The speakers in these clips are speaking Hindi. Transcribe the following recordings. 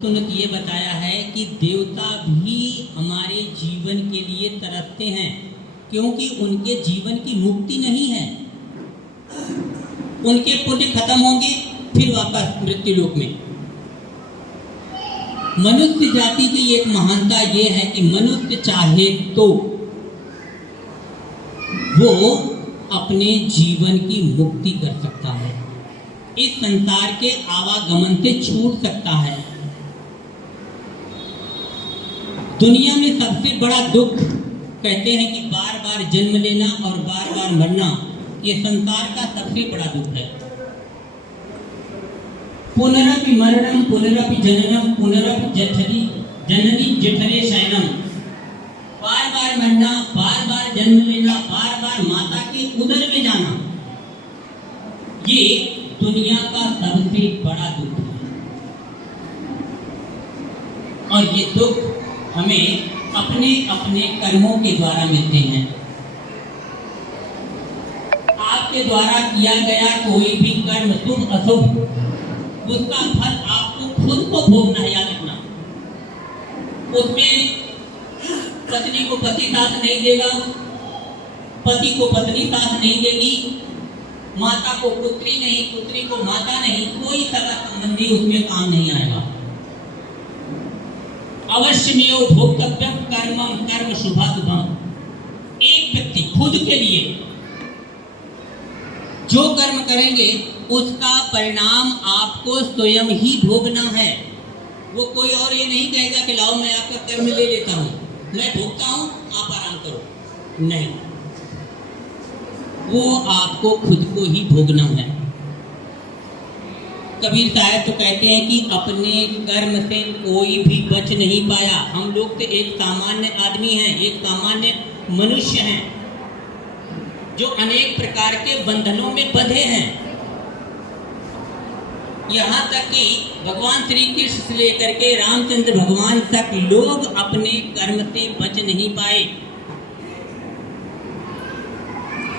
तुमने ये बताया है कि देवता भी हमारे जीवन के लिए तरसते हैं, क्योंकि उनके जीवन की मुक्ति नहीं है। उनके पुण्य खत्म होंगे फिर वापस मृत्यु लोक में। मनुष्य जाति की एक महानता ये है कि मनुष्य चाहे तो वो अपने जीवन की मुक्ति कर सकता है, इस संसार के आवागमन से छूट सकता है। दुनिया में सबसे बड़ा दुख कहते हैं कि बार बार जन्म लेना और बार बार मरना, ये संसार का सबसे बड़ा दुख है। पुनरपि मरणम पुनरपि जननम पुनरपि जननी जठरे शयनम। बार बार मरना, बार बार जन्म लेना, बार बार माता के उदर में जाना, ये दुनिया का सबसे बड़ा दुख है। और ये दुख हमें अपने अपने कर्मों के द्वारा मिलते हैं। आपके द्वारा किया गया कोई भी कर्म शुभ अशुभ, उसका फल आपको खुद को भोगना है, याद रखना। उसमें पत्नी को पति साथ नहीं देगा, पति को पत्नी साथ नहीं देगी, माता को पुत्री नहीं, पुत्री को माता नहीं, कोई सगा संबंधी उसमें काम नहीं आएगा। अवश्यमेव भोक्तव्यम कर्मम कर्म शुभाशुभम। एक व्यक्ति खुद के लिए जो कर्म करेंगे उसका परिणाम आपको स्वयं ही भोगना है। वो कोई और ये नहीं कहेगा कि लाओ मैं आपका कर्म ले लेता हूं, मैं भोगता हूं, आप आराम करो, नहीं, वो आपको खुद को ही भोगना है। कबीर साहब तो कहते हैं कि अपने कर्म से कोई भी बच नहीं पाया। हम लोग तो एक सामान्य आदमी हैं, एक सामान्य मनुष्य हैं जो अनेक प्रकार के बंधनों में बंधे हैं। यहाँ तक कि भगवान श्री कृष्ण से लेकर के रामचंद्र भगवान तक लोग अपने कर्म से बच नहीं पाए।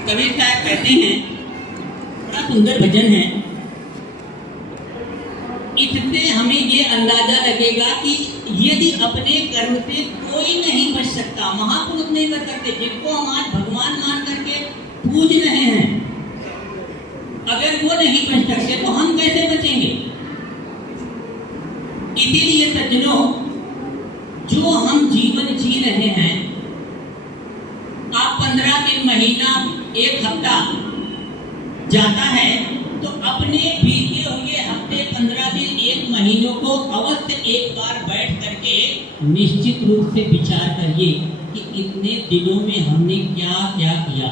कबीर साहब कहते हैं, बड़ा सुंदर भजन है, इससे हमें ये अंदाजा लगेगा कि यदि अपने कर्म से कोई नहीं बच सकता, महापुरुष नहीं कर सकते, जिनको हम आज भगवान मान करके पूज रहे हैं, अगर वो नहीं बच सकते तो हम कैसे बचेंगे। इसीलिए सज्जनों, जो हम जीवन जी रहे हैं, आप 15 दिन, महीना, एक हफ्ता जाता है तो अपने बीते हुए हफ्ते, 15 दिन, एक महीनों को अवश्य एक बार बैठ करके निश्चित रूप से विचार करिए कि इतने दिनों में हमने क्या क्या किया।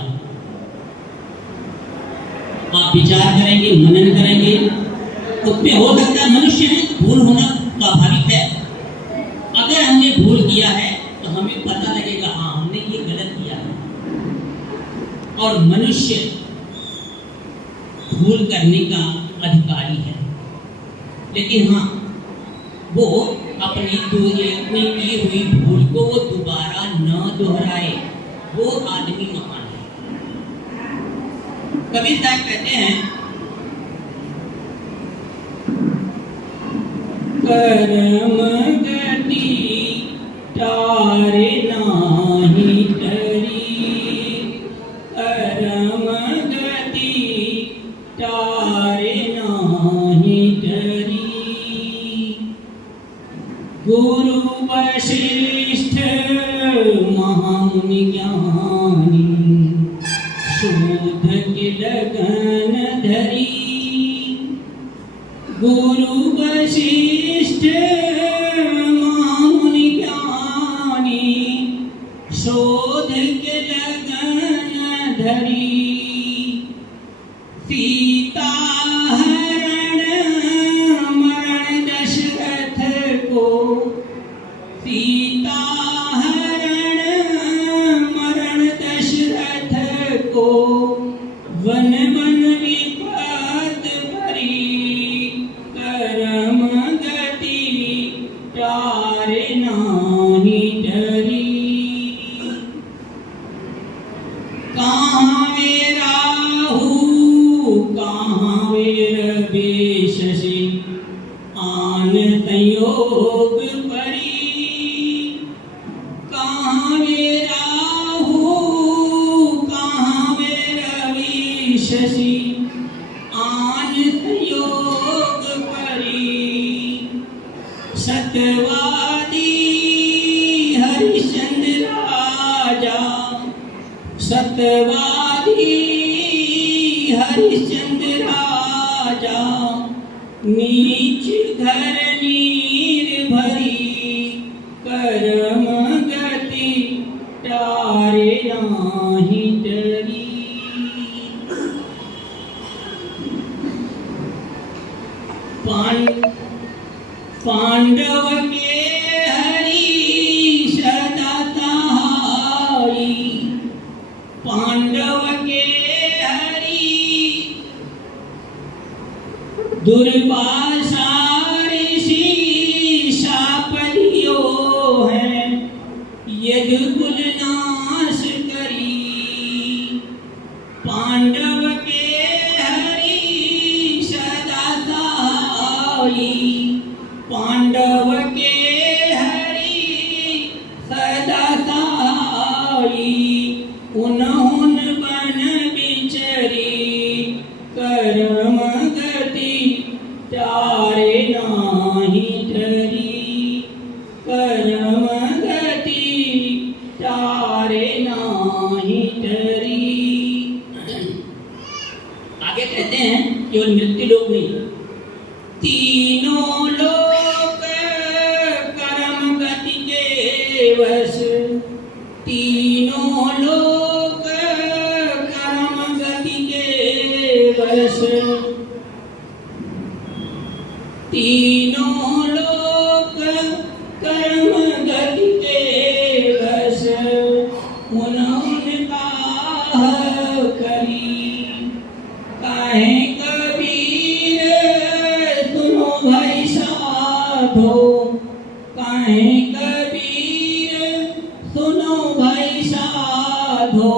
आप विचार करेंगे, मनन करेंगे, उसमें हो सकता है मनुष्य है, भूल होना स्वाभाविक है। अगर हमने भूल किया है तो हमें पता लगेगा, हाँ हमने ये गलत किया है। और मनुष्य भूल करने का अधिकारी है, लेकिन हाँ, वो अपनी की हुई भूल को वो दोबारा न दोहराए, वो आदमी महान है। कबीर साहब कहते हैं, कर्म गति तारे नाही तरी, कर्म तारे नाही डरी, गुरु वशिष्ठ महामुनि ज्ञानी, शोध के लगन धरी, गुरु वशिष्ठ महामुनि ज्ञानी, शोध के लगन धरी, सीता हरण मरण दशरथ को, सीता हरण मरण दशरथ को, वन वन विपद भरी, कर्म गति तारे नाही डरी। कहाँ वे राहु, कहाँ वे रवि शशि, आन तयो योग परी, कहाँ वे राहु कहाँ वे रवि शशि, आन योग परी, सत्यवादी हरिश्चंद्र राजा, सत्यवादी हरिश्चंद्र राजा, नीच धरणीर भरी, कर्म गति तारे नाही डरी। पांडव के हरि सदा सहाई, पांडव के हरि दुर्वासा ऋषि शाप दियो है, यदि कुल नाश करी। पांडव के हरि सदा सहाई, पांडव के हरि सदा सहाई, उन्होंन बन बिचरी, कर्म गति तारे नाही डरी, कर्म गति तारे नाही डरी। आगे कहते हैं केवल मृत्यु लोक नहीं, तीनों लोक कर्म गति के वश, तीनों लोक कर्म गति के वश, तीनों लोक कर्म गति के वश, उन्होंने काह करी। काहे कबीर सुनो भाई साधो, काहे कबीर सुनो भाई साधो,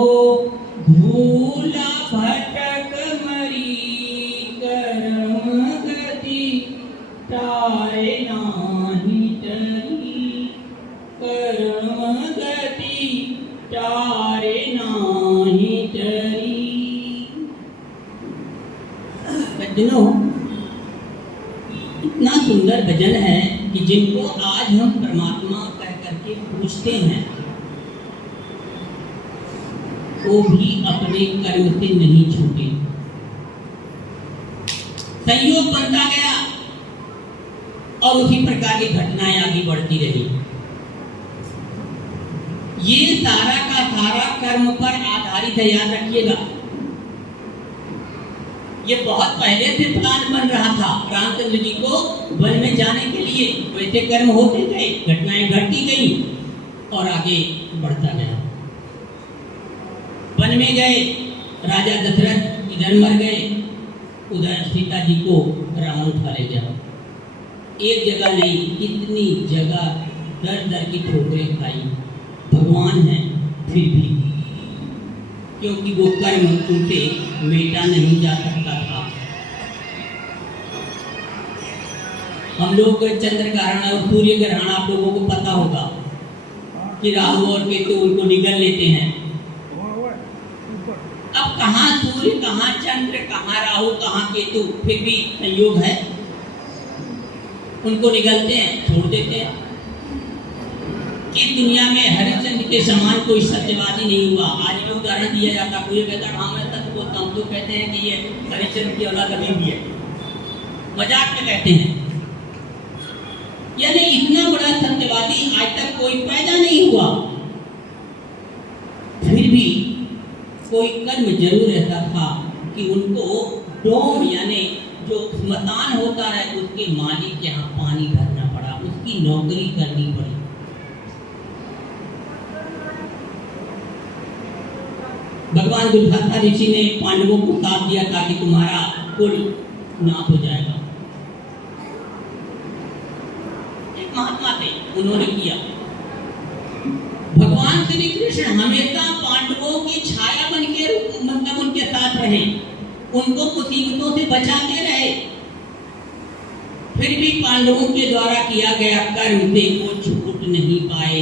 भूला भटक मरी, कर्म गति तारे नाही डरी, कर्म गति तारे नाही डरी। बच्चों, इतना सुंदर भजन है कि जिनको आज हम परमात्मा कह करके पूछते हैं, वो भी अपने कर्म से नहीं छूटे। संयोग बनता गया और उसी प्रकार की घटनाएं आगे बढ़ती रही। ये सारा का सारा कर्म पर आधारित है, याद रखिएगा। ये बहुत पहले से प्लान बन रहा था रामचंद्र जी को वन में जाने के लिए। वैसे कर्म होते गए, घटनाएं घटती गई और आगे बढ़ता गया। वन में गए, राजा दशरथ इधर मर गए, उधर सीता जी को रावण उठा ले गया। एक जगह नहीं, कितनी जगह दर दर की ठोकरें खाई। भगवान है फिर भी, क्योंकि वो कर्म उनसे मेटा नहीं जा सकता था। हम लोग चंद्र ग्रहण और सूर्य ग्रहण आप लोगों को पता होगा कि राहु और केतु उनको निगल लेते हैं। अब कहाँ सूर्य, कहाँ चंद्र, कहाँ राहु, कहाँ केतु, फिर भी संयोग है, उनको निगलते हैं, छोड़ देते हैं। इस दुनिया में हरिश्चंद्र के समान कोई सत्यवादी नहीं हुआ। आज में उदाहरण दिया जाता, कोई कहता हाँ मैं सत्य बोलता हूँ, तो कहते हैं कि ये हरिश्चंद्र की औलाद अभी भी है, मजाक में कहते हैं। यानी इतना बड़ा सत्यवादी आज तक कोई पैदा नहीं हुआ। फिर भी कोई कर्म जरूर ऐसा था कि उनको डोम यानी जो स्मशान होता है उसके मालिक के यहाँ पानी भरना पड़ा, उसकी नौकरी करनी पड़ी। भगवान दुर्वासा ऋषि ने पांडवों को साथ दिया ताकि तुम्हारा कुल नाश हो जाएगा। एक महात्मा थे, उन्होंने किया। भगवान श्री कृष्ण हमेशा पांडवों की छाया बन के मतलब उनके साथ रहे, उनको मुसीबतों से बचाते रहे। फिर भी पांडवों के द्वारा किया गया कर्म से वो छूट नहीं पाए।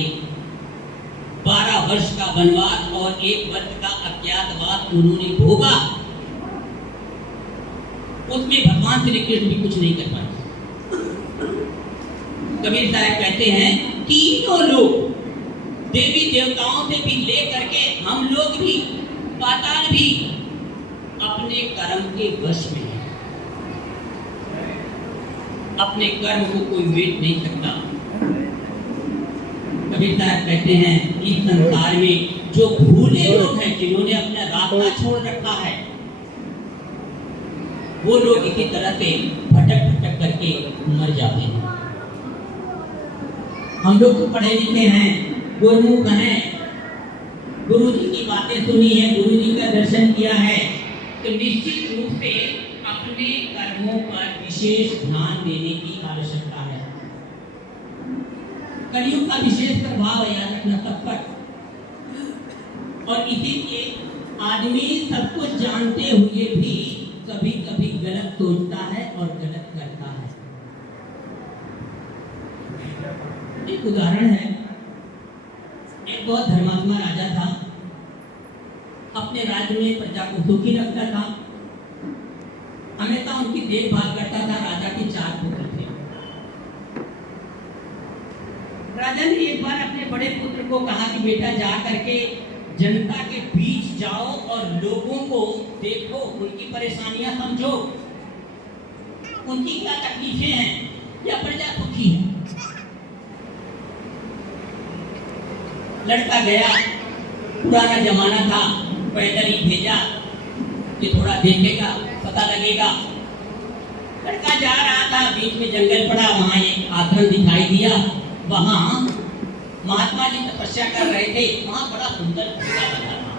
12 वर्ष का वनवास और 1 वर्ष का अज्ञातवास उन्होंने भोगा, उसमें भगवान श्री कृष्ण भी कुछ नहीं कर पाए। कबीर साहब कहते हैं तीनों लोग, देवी देवताओं से भी लेकर के हम लोग भी, पाताल भी अपने कर्म के वश में है। अपने कर्म को कोई वेट नहीं सकता। कबीर साहब कहते हैं कि संसार में जो भूले लोग हैं, जिन्होंने अपना रास्ता छोड़ रखा है, वो लोग इसी तरह से भटक भटक करके मर जाते हैं। हम लोग तो पढ़े लिखे हैं, गुरुमुख हैं, गुरु जी की बातें सुनी है, गुरु जी का दर्शन किया है, तो निश्चित रूप से अपने कर्मों पर विशेष ध्यान देने की आवश्यकता है। कलयुग का विशेष प्रभाव है याद रखना सब पर। और इसीलिए आदमी सब कुछ जानते हुए भी कभी कभी गलत सोचता है और गलत करता है। एक उदाहरण है, एक बहुत धर्मात्मा राजा था, अपने राज्य में प्रजा को दुखी रखता था, हमेशा उनकी देखभाल करता था। राजा के 4 पुत्र थे। राजा ने एक बार अपने बड़े पुत्र को कहा कि बेटा जा करके जनता के बीच जाओ और लोगों को देखो, उनकी परेशानियां समझो, उनकी क्या तकलीफें हैं, या प्रजा सुखी है। लड़का गया, पुराना जमाना था, पैदल ही भेजा कि थोड़ा देखेगा, पता लगेगा। लड़का जा रहा था, बीच में जंगल पड़ा, वहां एक आश्रम दिखाई दिया। वहां महात्मा जी तपस्या कर रहे थे, वहां बड़ा सुंदर घोड़ा बना था।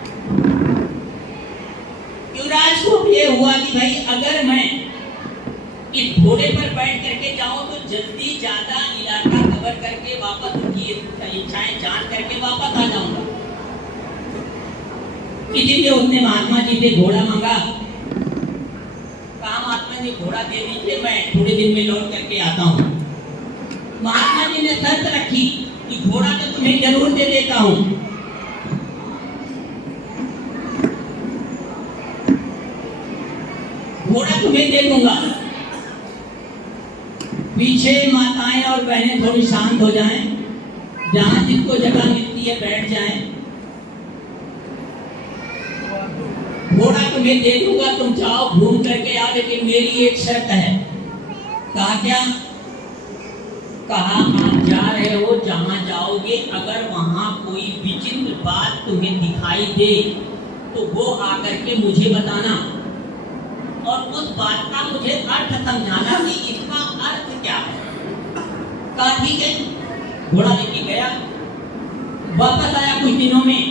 युवराज को ये हुआ कि भाई अगर मैं इस घोड़े पर बैठ करके जाऊं तो जल्दी ज्यादा इलाका कवर करके वापस उनकी इच्छाएं जान करके वापस आ जाऊंगा। इसीलिए उसने महात्मा जी से घोड़ा मांगा। कहा महात्मा जी घोड़ा दे दीजिए, मैं थोड़े दिन में लौट करके आता हूँ। महात्मा जी ने शर्त रखी कि घोड़ा तो तुम्हें जरूर दे देता हूँ, घोड़ा तुम्हें दे दूंगा, पीछे माताएं और बहनें थोड़ी शांत हो जाएं, जहां जिनको जगह मिलती है बैठ जाएं। घोड़ा तुम्हें दे दूंगा, तुम जाओ घूम करके आओ, लेकिन मेरी एक शर्त है। कहा क्या? कहा आप जा रहे हो, जहां जाओगे अगर वहां कोई विचित्र बात तुम्हें दिखाई दे तो वो आकर के मुझे बताना और उस बात का मुझे अर्थ समझाना कि इसका अर्थ क्या है। कहा ठीक है। घोड़ा लेके गया, वापस आया कुछ दिनों में।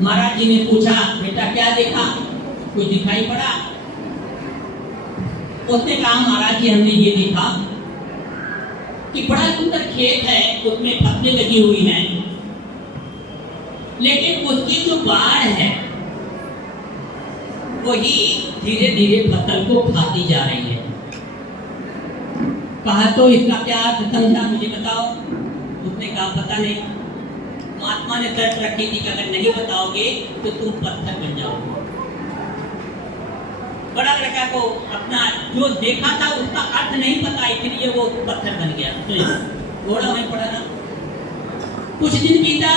महाराज जी ने पूछा बेटा क्या देखा, कुछ दिखाई पड़ा? उसने कहा महाराज जी हमने ये देखा कि बड़ा सुंदर खेत है, उसमें फसलें लगी हुई हैं, लेकिन उसकी जो बाढ़ है वही धीरे धीरे फसल को खाती जा रही है। कहा तो इसका क्या अर्थ समझा, मुझे बताओ। उसने कहा पता नहीं। महात्मा ने शर्त रखी थी कि अगर नहीं बताओगे तो तुम पत्थर बन जाओगे। बड़ा लड़का को अपना जो देखा था उसका अर्थ नहीं पता, इसलिए वो पत्थर बन गया। तो घोड़ा वहीं पड़ा ना। कुछ दिन बीता,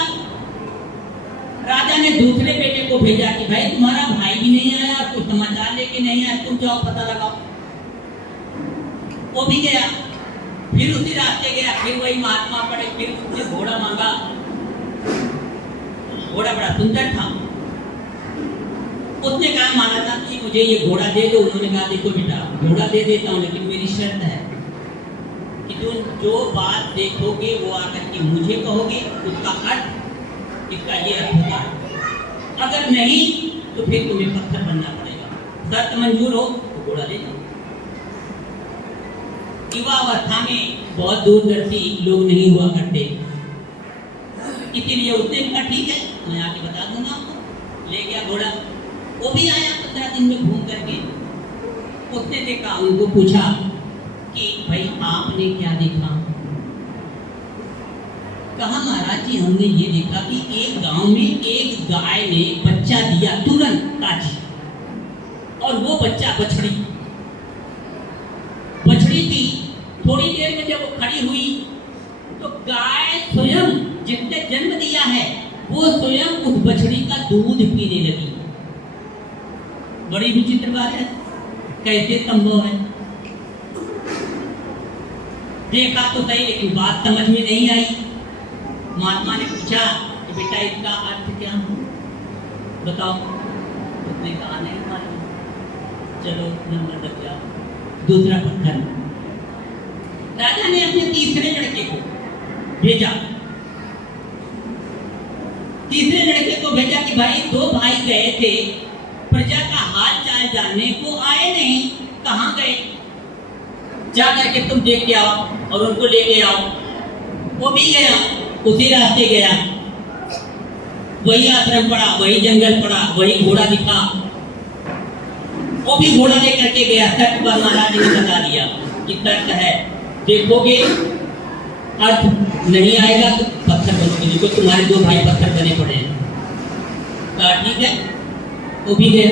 राजा ने दूसरे बेटे को भेजा कि भाई तुम्हारा भाई भी नहीं आया और कुछ समाचार लेके नहीं आया, तुम जाओ पता लगाओ। वो भी गया, फिर उसी रास्ते गया, फिर वही महात्मा पड़े, फिर उसने घोड़ा मांगा। घोड़ा बड़ा सुंदर था। उसने कहा महाराजा जी मुझे ये घोड़ा दे दो। उन्होंने कहा देखो बेटा घोड़ा दे देता हूँ, लेकिन मेरी शर्त है कि तुम जो बात देखोगे वो आकर के मुझे कहोगे, उसका अर्थ इसका ये अर्थ होगा। अगर नहीं तो फिर तुम्हें पत्थर बनना पड़ेगा। शर्त मंजूर हो तो घोड़ा दे दो। युवा अवस्था में बहुत दूरदर्शी लोग नहीं हुआ करते, इसीलिए उसने कहा ठीक है मैं आके बता दूंगा आपको। ले गया घोड़ा। वो भी आया 15 दिन में घूम करके। उसने देखा, उनको पूछा भाई आपने क्या देखा? कहा महाराज जी हमने ये देखा कि एक गांव में एक गाय ने बच्चा दिया तुरंत ताजी, और वो बच्चा बछड़ी थी। थोड़ी देर में जब वो खड़ी हुई तो गाय स्वयं जिसने जन्म दिया है वो स्वयं उस बछड़ी का दूध पीने लगी। बड़ी विचित्र बात है, कैसे संभव है? देखा तो सही लेकिन बात समझ में नहीं आई। महात्मा ने पूछा कि बेटा इसका अर्थ क्या बताओ? उसने कहा नहीं मालूम। चलो नंबर लग जाओ। दूसरा पत्थर। राजा ने अपने तीसरे लड़के को भेजा। तीसरे लड़के को भेजा कि भाई दो भाई गए थे प्रजा का हाल चाल जानने को, आए नहीं, कहाँ गए? जा करके तुम देख के आओ और उनको लेके आओ। वो भी गया, उसी रास्ते गया, वही आश्रम पड़ा, वही जंगल पड़ा, वही घोड़ा दिखा, वो भी घोड़ा लेकर के गया। तर्क पर महाराज ने बता दिया कि तर्क है, देखोगे अर्थ नहीं आएगा तो पत्थर बनोगे। देखो तुम्हारे दो भाई पत्थर बने पड़े हैं। कहा ठीक है, वो भी गया।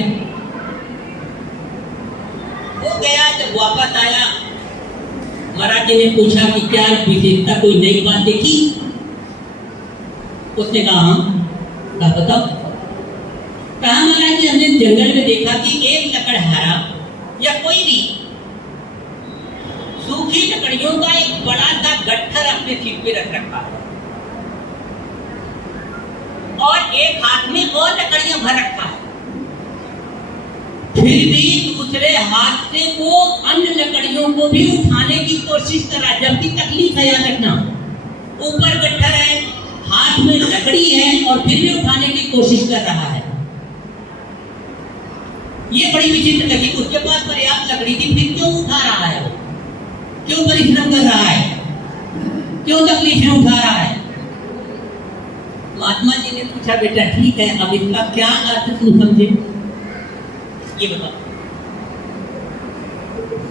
वो गया, जब वापस आया महाराज जी ने पूछा कि क्या विशेषता, कोई नई बात देखी? उसने कहा हाँ। कहा बताओ। कहा महाराज जी हमने जंगल में देखा कि एक लकड़हारा या कोई भी सूखी लकड़ियों का एक बड़ा सा गट्ठर अपने सिर पे रख रखा है और एक हाथ में और लकड़ियां भर रखा है। फिर भी दूसरे हाथ से वो अन्य लकड़ियों को भी उठाने की कोशिश कर रहा है। जबकि तकलीफ है, याद रखना, ऊपर गट्ठर है, हाथ में लकड़ी है और फिर भी उठाने की कोशिश कर रहा है। ये बड़ी विचित्र लगी। उसके पास पर्याप्त लकड़ी थी, फिर क्यों उठा रहा है? वो क्यों परिश्रम कर रहा है? क्यों तकलीफें उठा रहा है? महात्मा जी ने पूछा बेटा ठीक है, अब इसका क्या अर्थ तुम समझे, ये बताओ।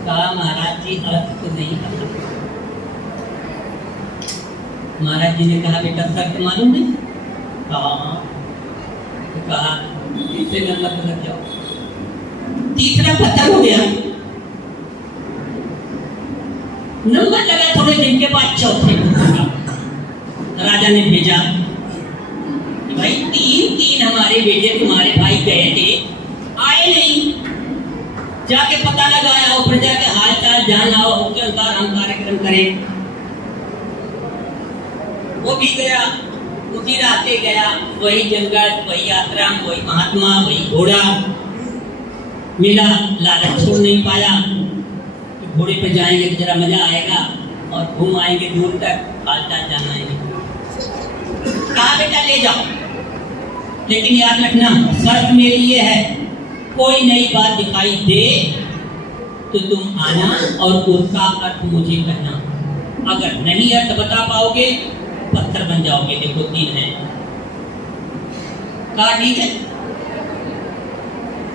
कहा महाराज जी अर्थ तो नहीं पता। महाराज जी ने कहा बेटा सत्य मालूम नहीं? कहा हाँ। तो कहा इससे नंबर लग जाओ। तीसरा पत्थर हो गया, नंबर लगा। थोड़े दिन के बाद चौथे राजा ने भेजा कि भाई तीन हमारे बेटे तुम्हारे भाई गए थे, आए नहीं, जाके पता लगाया हो, प्रजा के हाल चाल जान आओ, उसके अनुसार हम कार्यक्रम करें। वो भी गया, उसी रास्ते गया, वही जंगल, वही आश्रम, वही महात्मा, वही घोड़ा मिला। लालच छोड़ नहीं पाया कि घोड़े पे जाएंगे तो जरा मजा आएगा और घूम आएंगे दूर तक, हाल चाल जान आएंगे। कहा बेटा ले जाओ, लेकिन याद रखना शर्त मेरी ये है, कोई नई बात दिखाई दे तो तुम आना और उसका अर्थ मुझे कहना। अगर नहीं अर्थ बता पाओगे पत्थर बन जाओगे। देखो 3 है। कहा ठीक है।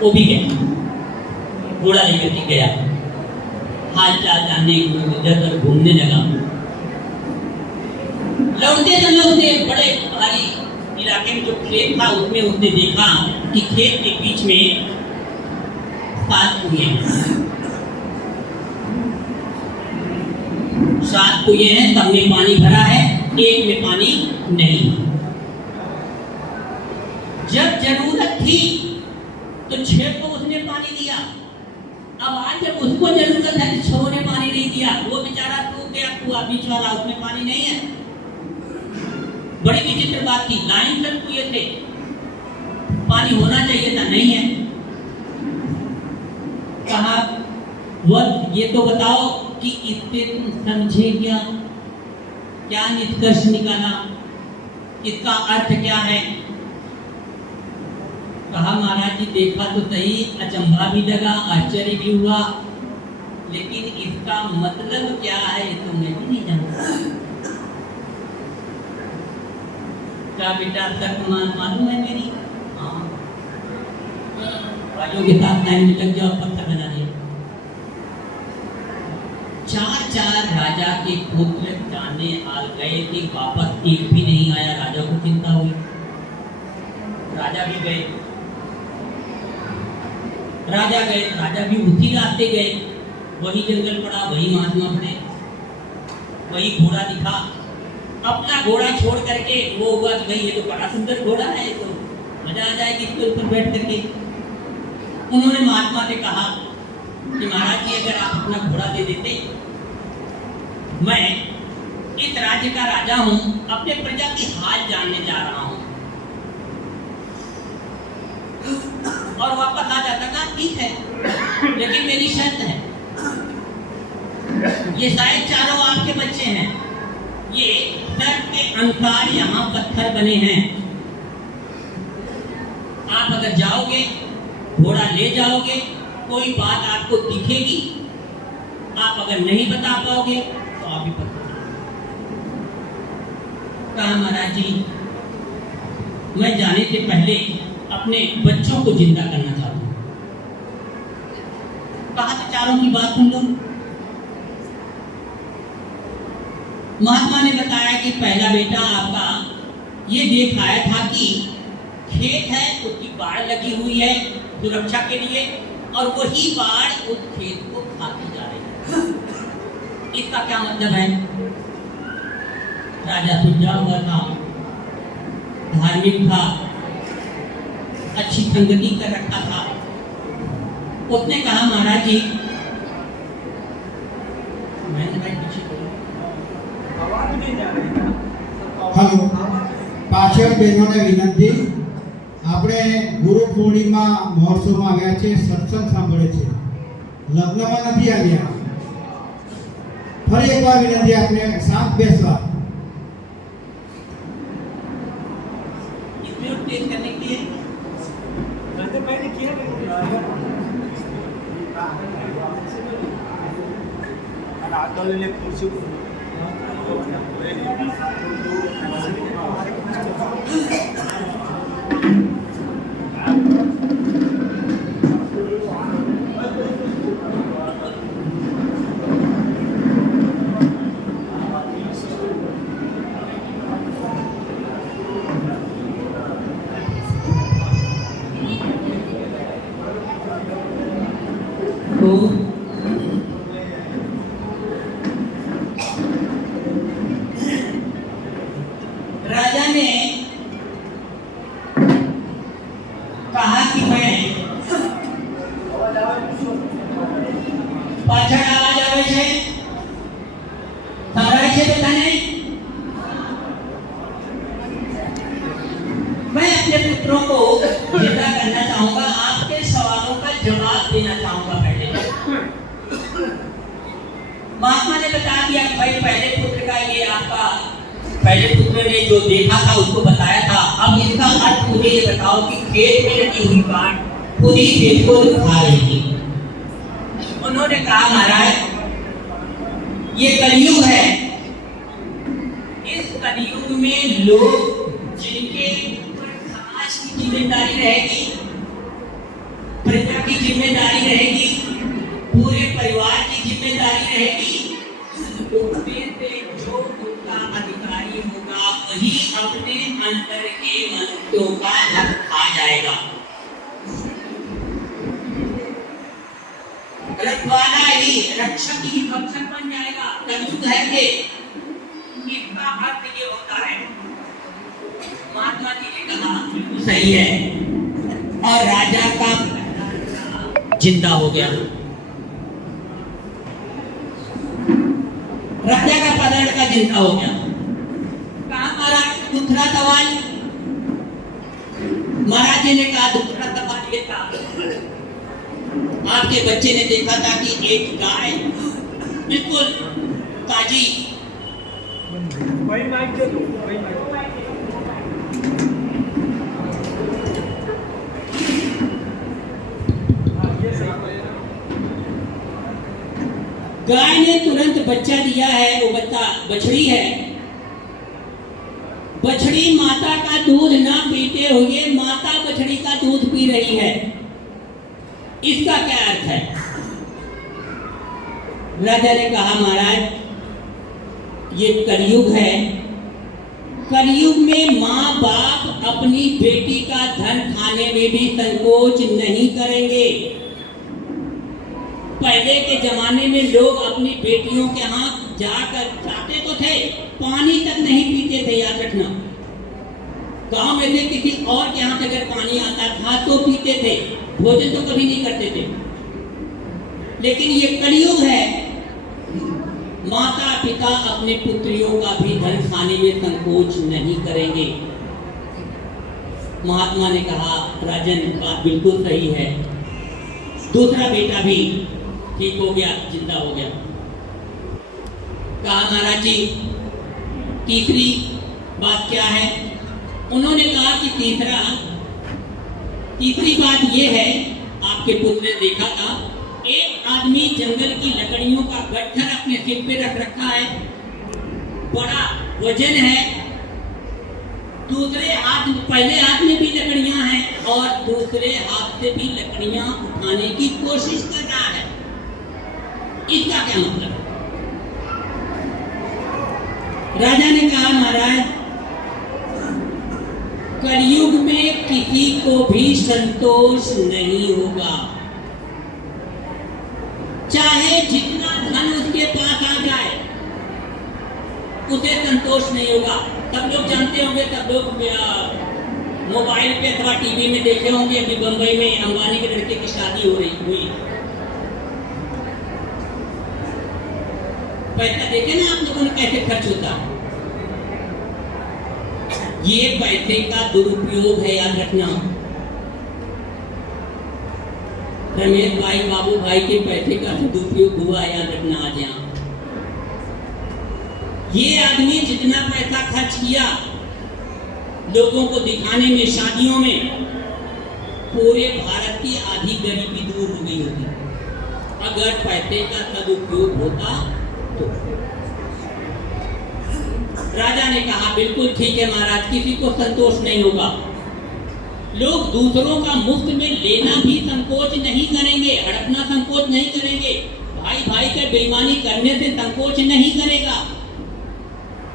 वो भी गया, घोड़ा लेकर के गया, हाल चाल जानने इधर घूमने लगा। लौटते समय उसने बड़े भारी इलाके में जो खेत था उसमें उसने देखा कि खेत के बीच में 7 कुएं हैं। 7 कुएं हैं, सब में पानी भरा है, एक में पानी नहीं। जब जरूरत थी तो 6 को उसने पानी दिया। अब आज जब उसको जरूरत है तो 6 ने पानी नहीं दिया। वो बेचारा टूट गया कुआ बीच वाला, उसमें पानी नहीं है। बड़ी विचित्र बात थी। लाइन तक कुएं थे, पानी होना चाहिए था, नहीं है। कहा वह ये तो बताओ कि इससे तुम समझे क्या, क्या निष्कर्ष निकाला, इसका अर्थ क्या है? कहा महाराज जी देखा तो सही, अचंभा भी लगा, आश्चर्य भी हुआ, लेकिन इसका मतलब क्या है ये तो मैं भी नहीं जानता। क्या बेटा तक मालूम है मेरी? हाँ। भाइयों के साथ लाइन में लग जाओ, पत्थर बना दिया। 4 राजा के पुत्र जाने हाल गए कि वापस एक भी नहीं आया। राजा को चिंता हुई, राजा भी गए, राजा भी उसी रास्ते गए, वही जंगल पड़ा, वही महात्मा पड़े, वही घोड़ा दिखा। अपना घोड़ा छोड़ करके वो हुआ कि भाई ये तो बड़ा सुंदर घोड़ा है, तो मजा आ जाएगी इसके ऊपर बैठ करके। उन्होंने महात्मा से कहा कि महाराज जी अगर आप अपना घोड़ा दे देते, मैं इस राज्य का राजा हूं, अपने प्रजा की हाल जानने जा रहा हूं, और वापस आ जाता था। ठीक है, लेकिन मेरी शर्त है, ये शायद चारों आपके बच्चे हैं, ये शर्त के अनुसार यहाँ पत्थर बने हैं, आप अगर जाओगे, घोड़ा ले जाओगे, कोई बात आपको दिखेगी, आप अगर नहीं बता पाओगे तो आप ही पत्थर। कहा महाराज जी मैं जाने से पहले अपने बच्चों को जिंदा करना चाहता हूं। कहा तो चारों की बात सुन लो। महात्मा ने बताया कि पहला बेटा आपका ये देख आया था कि खेत है, उसकी बाढ़ लगी हुई है सुरक्षा के लिए, और वही बाढ़ उस खेत को खाती जा रही है। इसका क्या मतलब है? राजा सुलझा हुआ था, धार्मिक था, अच्छी संगति कर रखा था। उसने कहा महाराज जी, हेलो, पाछળ બહેનોને વિનંતી, આપણે ગુરુ પૂર્ણિમા મહોત્સવમાં આવ્યા છે, સત્સંગ સાંભળે છે, લગ્નમાં નથી આવ્યા। ફરી એકવાર વિનંતી, આપણે શાંત બેસવા। तेज करने के लिए मैंने किया कुर्सी राजा ने कहा कि मैं पाछળ आवाज આવે છે, સંભળાય છે બધાને? मैं अपने पुत्रों को जिंदा करना चाहूंगा, आपके सवालों का जवाब देना चाहूंगा। पहले महात्मा ने बता दिया कि भाई पहले पुत्र का ये आपका पहले पुत्र ने जो देखा था उसको बताया था। अब इसका अर्थ मुझे ये बताओ कि खेत में लगी हुई बाढ़ पूरी खेत को खा रही थी। उन्होंने कहा महाराज ये कलयुग है, इस कलयुग में लोग जिनके ऊपर समाज की जिम्मेदारी रहेगी, प्रजा की जिम्मेदारी रहेगी, पूरे परिवार की जिम्मेदारी रहेगी, उसमें से जो उनका अधिकारी होगा वही अपने अंदर के मनुष्यों का हक खा जाएगा। रखवाला ही रक्षक ही भक्षक बन जाएगा। कलयुग है ये, इसका अर्थ ये होता है। महात्मा जी ने कहा बिल्कुल सही है, और राजा का जिंदा हो गया। राजा का पलट का जिंदा हो गया। कहा महाराज दूसरा सवाल? महाराज जी ने कहा दूसरा सवाल ये था, आपके बच्चे ने देखा था कि एक गाय बिल्कुल ताजी, गाय ने तुरंत बच्चा दिया है। वो बच्चा बछड़ी है, बछड़ी माता का दूध ना पीते हुए माता बछड़ी का दूध पी रही है। इसका क्या अर्थ है? राजा ने कहा महाराज ये कलयुग है। कलयुग में माँ बाप अपनी बेटी का धन खाने में भी संकोच नहीं करेंगे। पहले के जमाने में लोग अपनी बेटियों के यहाँ जाकर जाते तो थे, पानी तक नहीं पीते थे, याद रखना। गांव में से किसी और के यहाँ अगर पानी आता था तो पीते थे, भोजन तो कभी नहीं करते थे। लेकिन ये कलयुग है, माता पिता अपने पुत्रियों का भी धन खाने में संकोच नहीं करेंगे। महात्मा ने कहा, राजन बात बिल्कुल सही है। दूसरा बेटा भी ठीक हो गया, जिंदा हो गया। कहा, महाराज जी तीसरी बात क्या है? उन्होंने कहा कि तीसरी बात यह है, आपके पुत्र ने देखा था एक आदमी जंगल की लकड़ियों का गट्ठर अपने सिर पे रख रखा है, बड़ा वजन है, पहले हाथ में भी लकड़ियां हैं और दूसरे हाथ से भी लकड़ियां उठाने की कोशिश कर रहा है। इसका क्या मतलब? राजा ने कहा, महाराज कलयुग में किसी को भी संतोष नहीं होगा, चाहे जितना धन उसके पास आ जाए उसे संतोष नहीं होगा। सब लोग जानते होंगे, सब लोग मोबाइल पे अथवा टीवी में देखे होंगे, अभी बंबई में अंबानी के लड़के की शादी हुई। पैसा देखे ना आप लोगों ने कैसे खर्च होता। ये पैसे का दुरुपयोग है, याद रखना। रमेश भाई, बाबू भाई के पैसे का दुरुपयोग हुआ, याद रखना। आज यहाँ ये आदमी जितना पैसा खर्च किया लोगों को दिखाने में, शादियों में, पूरे भारत की आधी गरीबी दूर हो गई होती अगर पैसे का सदुपयोग होता तो। राजा ने कहा, बिल्कुल ठीक है महाराज, किसी को संतोष नहीं होगा। लोग दूसरों का मुफ्त में लेना भी संकोच नहीं करेंगे, हड़पना संकोच नहीं करेंगे, भाई भाई से बेईमानी करने से संकोच नहीं करेगा,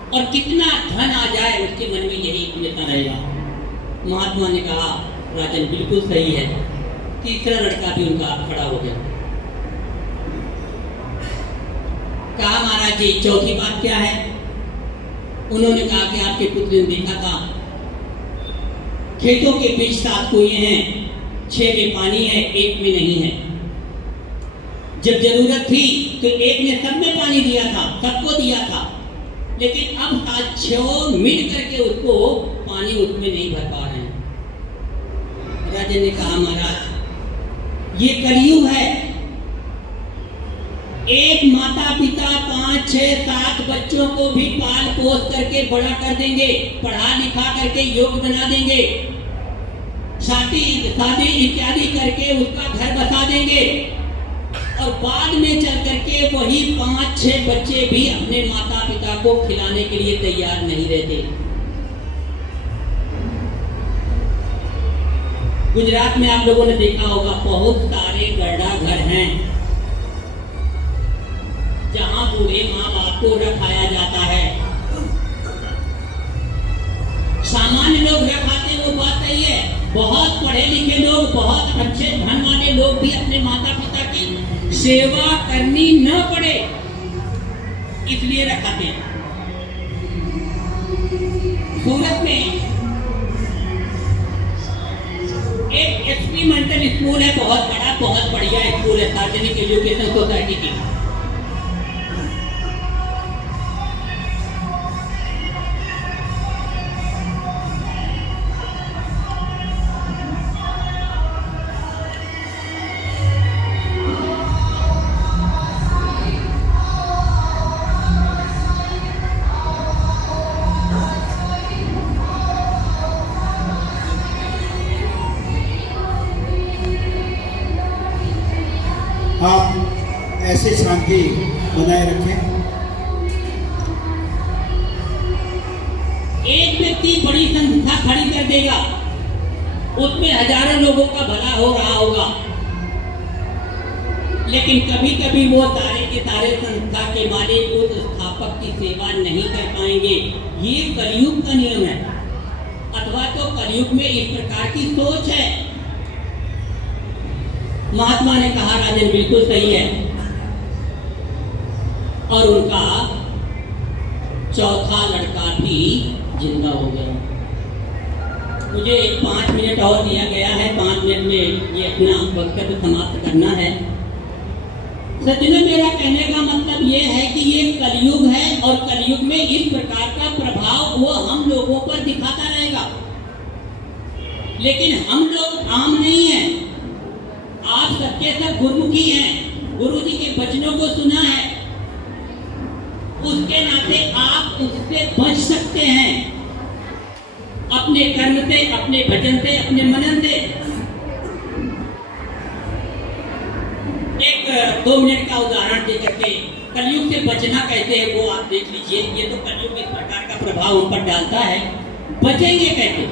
और कितना धन आ जाए उसके मन में यही लेता रहेगा। महात्मा ने कहा, राजन बिल्कुल सही है। तीसरा लड़का भी उनका खड़ा हो गया। कहा, महाराज जी चौथी बात क्या है? उन्होंने कहा कि आपके पुत्र ने देखा था खेतों के बीच 7 कुएं हैं, 6 में पानी है, 1 में नहीं है। जब जरूरत थी तो एक ने सब में पानी दिया था, सबको दिया था, लेकिन अब 6 मिल करके उसको पानी उसमें नहीं भर पा रहे हैं। राजा ने कहा, महाराज ये कलयुग है। एक माता पिता 5, 6, 7 बच्चों को भी पाल पोस करके बड़ा कर देंगे, पढ़ा लिखा करके योग्य बना देंगे, शादी इत्यादि करके उसका घर बसा देंगे, और बाद में चल करके वही 5, 6 बच्चे भी अपने माता पिता को खिलाने के लिए तैयार नहीं रहते। गुजरात में आप लोगों ने देखा होगा, बहुत सारे गड्ढा घर हैं जहां बूढ़े माँ बाप को रखाया जाता है। सामान्य लोग रखाते हैं, वो बात सही है। बहुत पढ़े लिखे लोग, बहुत अच्छे धन वाले लोग भी अपने माता पिता की सेवा करनी न पड़े इसलिए रखाते हैं। सूरत में एक एक्सपेरिमेंटल स्कूल है, बहुत बड़ा, बहुत बढ़िया स्कूल है, सार्वजनिक एजुकेशन सोसाइटी की। आप ऐसे शांति बनाए रखें। एक व्यक्ति बड़ी संस्था खड़ी कर देगा, उसमें हजारों लोगों का भला हो रहा होगा, लेकिन कभी कभी वो तारे के तारे संस्था के मालिक उस स्थापक की सेवा नहीं कर पाएंगे। ये कलयुग का नियम है, अथवा तो कलयुग में इस प्रकार की सोच है। महात्मा ने कहा राजन बिल्कुल सही है, और उनका चौथा लड़का भी जिंदा हो गया। मुझे 5 मिनट और दिया गया है, 5 मिनट में ये अपना वक्तव्य समाप्त करना है। सज्जनों, मेरा कहने का मतलब ये है कि ये कलयुग है, और कलयुग में इस प्रकार का प्रभाव वो हम लोगों पर दिखाता रहेगा। लेकिन हम लोग आम नहीं हैं, आप सबके सब गुरुमुखी हैं, गुरु जी के वचनों को सुना है, उसके नाते आप उससे बच सकते हैं, अपने कर्म से, अपने भजन से, अपने मनन से। एक 2 मिनट का उदाहरण दे करके कलयुग से बचना कैसे है वो आप देख लीजिए। ये तो कलयुग इस प्रकार का प्रभाव उन पर डालता है, बचेंगे कैसे?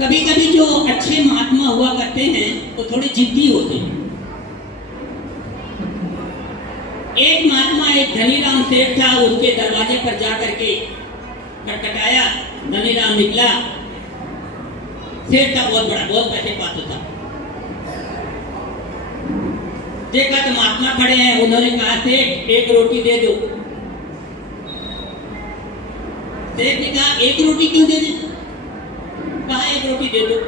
कभी कभी जो अच्छे महात्मा हुआ करते हैं वो थोड़े जिद्दी होते हैं। एक महात्मा, एक धनीराम सेठ था, उसके दरवाजे पर जा करके खटखटाया, धनीराम निकला। सेठ था बहुत बड़ा, बहुत पैसे पाता था। देखा तो महात्मा खड़े हैं, उन्होंने कहा सेठ 1 रोटी दे दो। सेठ ने कहा 1 रोटी क्यों दे दे? कहा 1 रोटी दे दो।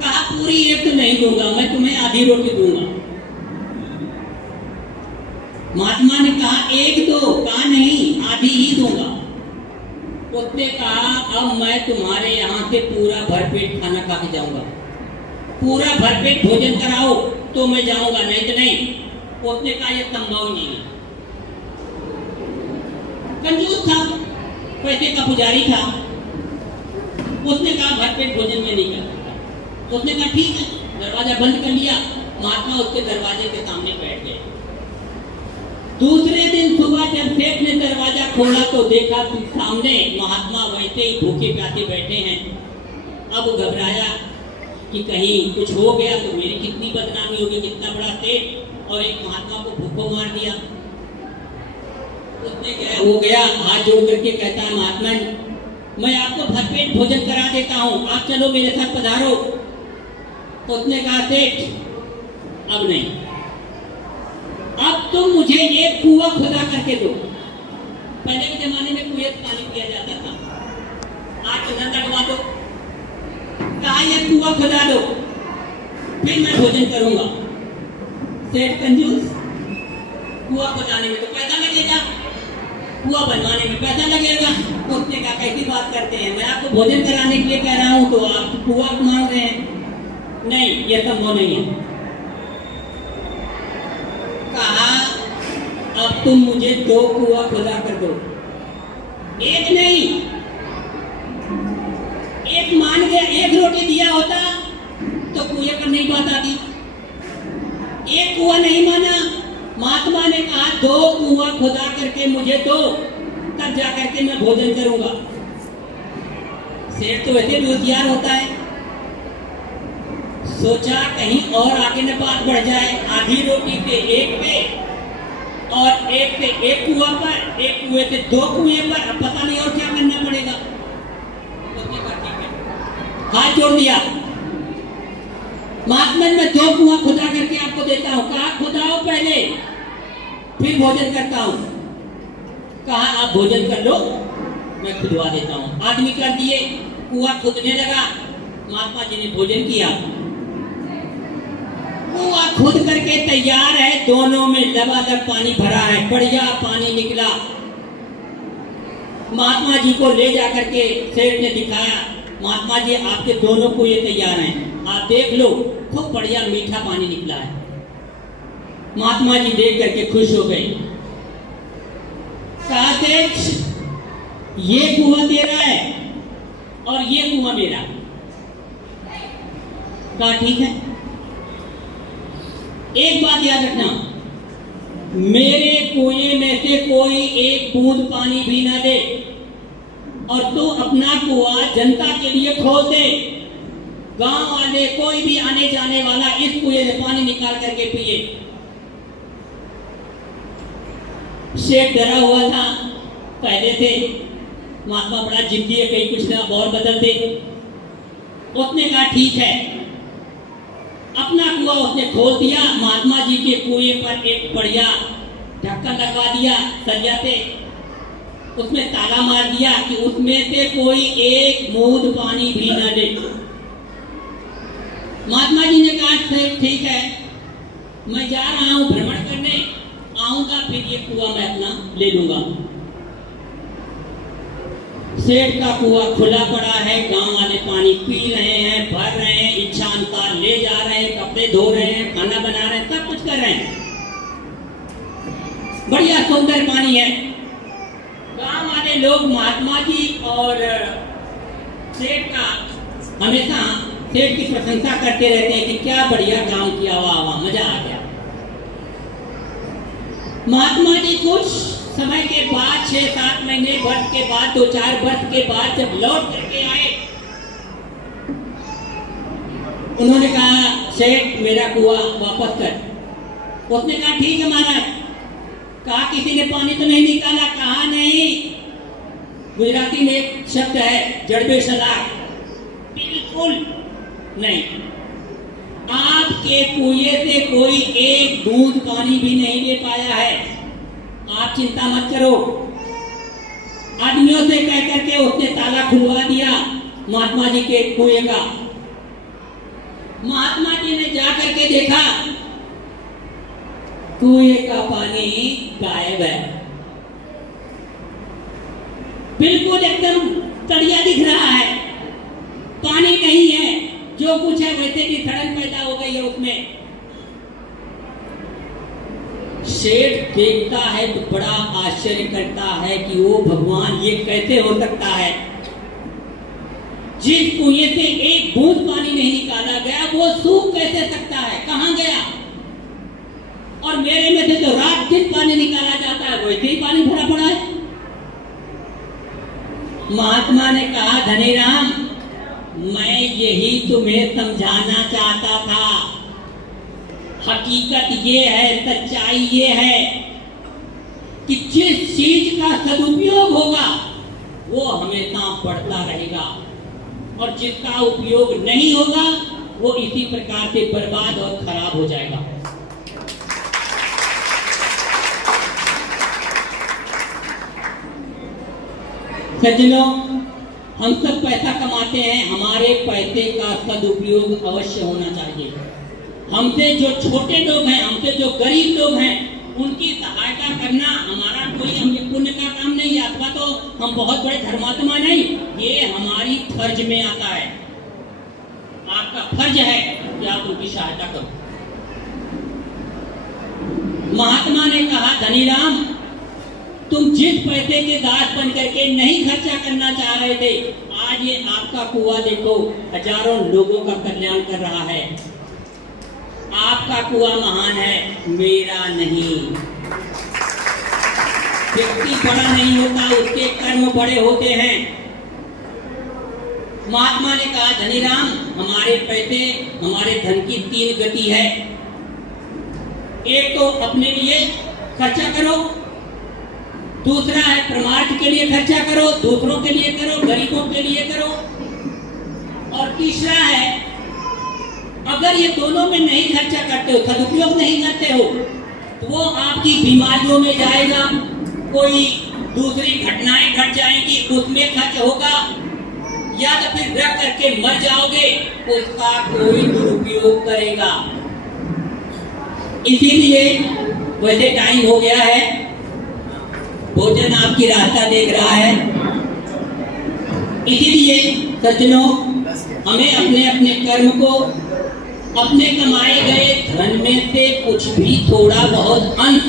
कहा पूरी 1 तो नहीं दूंगा, मैं तुम्हें आधी रोटी दूंगा। महात्मा ने कहा 1 दो। कहा नहीं, आधी ही दूंगा। उसने कहा अब मैं तुम्हारे यहाँ से पूरा भरपेट खाना खा के जाऊंगा, पूरा भरपेट भोजन कराओ तो मैं जाऊंगा, नहीं तो नहीं। उसने कहा यह संभव नहीं है। कंजूस था, पैसे का पुजारी था, उसने कहा भरपेट भोजन में नहीं कर सकता। उसने कहा ठीक है, दरवाजा बंद कर लिया। महात्मा उसके दरवाजे के सामने बैठ गए। दूसरे दिन सुबह जब सेठ ने दरवाजा खोला तो देखा कि सामने महात्मा वैसे ही भूखे प्यासे बैठे हैं। अब घबराया कि कहीं कुछ हो गया तो मेरी कितनी बदनामी होगी, कितना बड़ा सेठ और एक महात्मा को भूखों मार दिया। उसने क्या हो गया, हाथ जोड़ करके कहता है महात्मा मैं आपको भरपेट भोजन करा देता हूँ, आप चलो मेरे साथ पधारो। उसने कहा सेठ अब नहीं, अब तुम मुझे एक कुआं खुदा करके दो। पहले के जमाने में कुएं से पानी पिया जाता था, आज तो धंधा लगवा दो। कहा यह कुआं खुदा दो, फिर मैं भोजन करूंगा। सेठ कंजूस, कुआं खुदाने में तो पैसा लगेगा, कुआं बनवाने में पैसा लगेगा। उसने कहा कैसी बात करते हैं, मैं आपको भोजन कराने के लिए कह रहा हूं तो आप कुआं मांग रहे हैं। नहीं, यह संभव नहीं है। कहा अब तुम मुझे 2 कुआं खुदा कर दो। 1 नहीं, 1 मान गया, 1 रोटी दिया होता तो कुएं पर नहीं बात आती। 1 कुआं नहीं माना, महात्मा ने कहा 2 कुआं खुदा करके मुझे दो, तब जा करके मैं भोजन करूंगा। सेठ तो वैसे भी होशियार होता है, सोचा कहीं और आगे न बात बढ़ जाए। आधी रोटी से 1 पे और 1 से 1 कुआं पर, 1 कुएं से 2 कुएं पर, अब पता नहीं और क्या करना पड़ेगा। उसने कहा ठीक है, हाथ जोड़ दिया। महात्मा मैं 2 कुआं खुदा करके आपको देता हूँ। कहा खुदाओ पहले, फिर भोजन करता हूँ। कहा आप भोजन कर लो, मैं खुदवा देता हूँ। आदमी कर दिए, कुआं खुदने लगा। महात्मा जी ने भोजन किया, कुआं खुद करके तैयार है, दोनों में लबालब पानी भरा है, बढ़िया पानी निकला। महात्मा जी को ले जा करके सेठ ने दिखाया, महात्मा जी आपके दोनों कुएं तैयार हैं, आप देख लो, खूब बढ़िया मीठा पानी निकला है। महात्मा जी देख करके खुश हो गए। कहा सेठ ये कुआं तेरा है और ये कुआं मेरा। कहा ठीक है, एक बात याद रखना, मेरे कुएं में से कोई 1 बूंद पानी भी ना दे, और तू अपना कुआं जनता के लिए खोल दे। गांव वाले कोई भी आने जाने वाला इस कुएं से पानी निकाल करके पिए। शेख डरा हुआ था पहले से, महात्मा बड़ा जिद्दी है, कहीं कुछ ना और बदल दे। उसने कहा ठीक है, अपना कुआं उसने खोल दिया, महात्मा जी के कुएं पर एक बढ़िया ढक्कन लगवा दिया सरिया से, उसमें ताला मार दिया कि उसमें से कोई एक बूंद पानी भी न ले। महात्मा जी ने कहा ठीक है, मैं जा रहा हूं भ्रमण करने, आऊंगा फिर ये कुआं मैं अपना ले लूंगा। सेठ का कुआं खुला पड़ा है, गांव वाले पानी पी रहे हैं, भर रहे हैं, इच्छा अनुसार ले जा रहे हैं, कपड़े धो रहे हैं, खाना बना रहे हैं, सब कुछ कर रहे हैं, बढ़िया सुंदर पानी है। गांव वाले लोग महात्मा जी और सेठ का हमेशा सेठ की प्रशंसा करते रहते हैं कि क्या बढ़िया काम किया, वाह वाह मजा आ गया। महात्मा जी कुछ समय के बाद 6-7 महीने, वर्ष के बाद, 2-4 वर्ष के बाद जब लौट करके आए, उन्होंने कहा सेठ मेरा कुआं वापस कर। उसने कहा ठीक है महाराज। कहा किसी ने पानी तो नहीं निकाला? कहा नहीं। गुजराती में एक शब्द है जड़बे सलाह, बिल्कुल नहीं। आपके कुएं से कोई एक बूंद पानी भी नहीं ले पाया है, आप चिंता मत करो। आदमियों से कह करके उसने ताला खुलवा दिया महात्मा जी के कुएं का। महात्मा जी ने जा करके देखा कुएं का पानी गायब है, बिल्कुल एकदम तड़िया दिख रहा है, पानी नहीं है, जो कुछ है वैसे भी सड़न पैदा हो गई है उसमें। शेठ देखता है तो बड़ा आश्चर्य करता है कि वो भगवान ये कैसे हो सकता है, जिस कुएं से एक बूंद पानी नहीं निकाला गया वो सूख कैसे सकता है, कहां गया? और मेरे में से तो रात दिन पानी निकाला जाता है, वैसे ही पानी भरा पड़ा है। महात्मा ने कहा धनीराम, मैं यही तुम्हें समझाना चाहता था। हकीकत ये है, सच्चाई ये है कि जिस चीज का सदुपयोग होगा वो हमेशा बढ़ता रहेगा, और जिसका उपयोग नहीं होगा वो इसी प्रकार से बर्बाद और खराब हो जाएगा। सज्जनों, हम सब पैसा कमाते हैं, हमारे पैसे का सदुपयोग अवश्य होना चाहिए। हमसे जो छोटे लोग हैं, हमसे जो गरीब लोग हैं, उनकी सहायता करना हमारा कोई हमें पुण्य का काम नहीं, अथवा तो हम बहुत बड़े धर्मात्मा नहीं, ये हमारी फर्ज में आता है। आपका फर्ज है कि आप उनकी सहायता करो। महात्मा ने कहा धनीराम, तुम जिस पैसे के दास बन करके नहीं खर्चा करना चाह रहे थे, आज ये आपका कुआं देखो हजारों लोगों का कल्याण कर रहा है। आपका कुआं महान है, मेरा नहीं। व्यक्ति बड़ा नहीं होता, उसके कर्म बड़े होते हैं। महात्मा ने कहा धनीराम, हमारे पैसे, हमारे धन की 3 गति है। एक तो अपने लिए खर्चा करो, दूसरा है परमार्थ के लिए खर्चा करो, दूसरों के लिए करो, गरीबों के लिए करो, और तीसरा है अगर ये दोनों में नहीं खर्चा करते हो, सदुपयोग नहीं करते हो, तो वो आपकी बीमारियों में जाएगा, कोई दूसरी घटनाएं घट जाएंगी, उसमें खर्च होगा, या तो फिर रख करके मर जाओगे, उसका कोई दुरुपयोग करेगा। इसीलिए वैसे टाइम हो गया है, भोजन आपकी रास्ता देख रहा है, इसीलिए सज्जनों, हमें अपने अपने कर्म को, अपने कमाए गए धन में से कुछ भी थोड़ा बहुत अंश,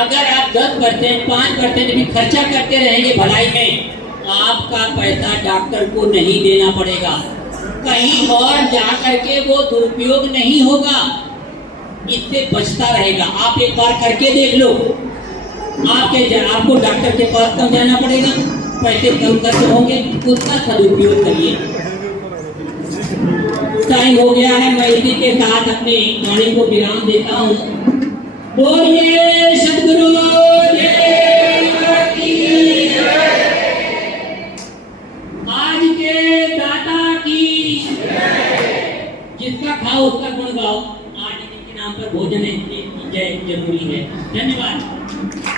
अगर आप 10%, 5% भी खर्चा करते रहेंगे भलाई में, आपका पैसा डॉक्टर को नहीं देना पड़ेगा, कहीं और जा करके वो दुरुपयोग नहीं होगा, इससे बचता रहेगा। आप एक बार करके देख लो, आपको डॉक्टर के पास कम जाना पड़ेगा, पैसे कम खर्च होंगे, उसका सदुपयोग करिए। टाइम हो गया है, मैं इसी के साथ अपने वाणी को विराम देता हूँ। बोलिए सदगुरु देव की जय। आज के दाता की जिसका खाओ उसका गुण गाओ। आज इनके नाम पर भोजन है, जय जरूरी है। धन्यवाद।